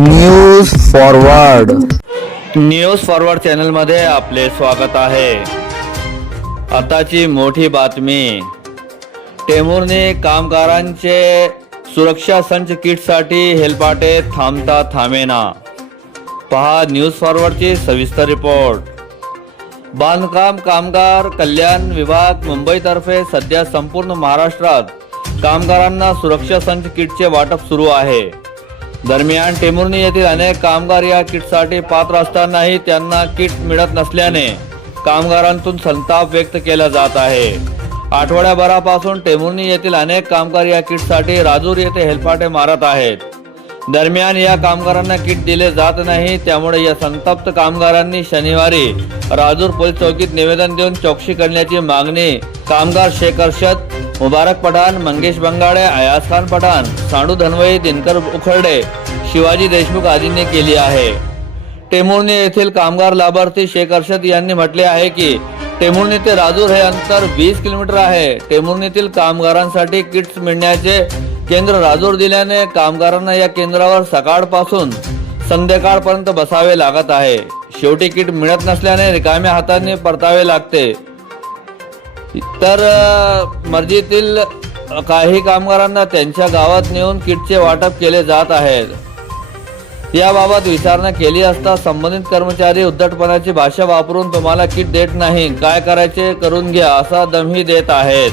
News forward news forward चॅनलमध्ये आपले स्वागत आहे. आताची मोठी बातमी. टेमूरने कामगारांचे सुरक्षा संच किटसाठी हेलपाटे थांबता थांबेना. पहा न्यूज फॉरवर्डची सविस्तर रिपोर्ट. बांधकाम कामगार कल्याण विभाग मुंबईतर्फे सध्या संपूर्ण महाराष्ट्रात कामगारांना सुरक्षा संच किटचे वाटप सुरू आहे. दरम्यान टेमुर्णी येथील अनेक कामगार या किटसाठी पात्र असतानाही त्यांना किट मिळत नसल्याने कामगारांतून संताप व्यक्त केला जात आहे. आठवड्याभरापासून टेमुर्णी येथील अनेक कामगार या किटसाठी राजूर येथे हेलपाटे मारत आहेत. दरम्यान या कामगारांना किट दिले जात नाही त्यामुळे या संतप्त कामगारांनी शनिवारी राजूर पोलीस चौकीत निवेदन देऊन चौकशी करण्याची मागणी कामगार शेखर अर्षद मुबारक पठाण मंगेश बंगाळे अयाज खान पठाण सांडू धनवई दिनकर उखर्डे शिवाजी देशमुख आदींनी केली आहे. टेमुर्णी येथील कामगार लाभार्थी शेख अर्षद यांनी म्हटले आहे की टेमुर्णी ते राजूर हे अंतर वीस किलोमीटर आहे. टेमुर्णीतील कामगारांसाठी किट्स मिळण्याचे केंद्र राजूर दिल्याने कामगारांना या केंद्रावर सकाळपासून संध्याकाळपर्यंत बसावे लागत आहे. शेवटी किट मिळत नसल्याने रिकाम्या हाताने परतावे लागते. तर मर्जीतील काही कामगारांना त्यांच्या गावात नेऊन किटचे वाटप केले जात आहेत. याबाबत विचारणा केली असता संबंधित कर्मचारी उद्धटपणाची भाषा वापरून तुम्हाला किट देत नाही. काय करायचे करून घ्या असा दमही देत आहेत.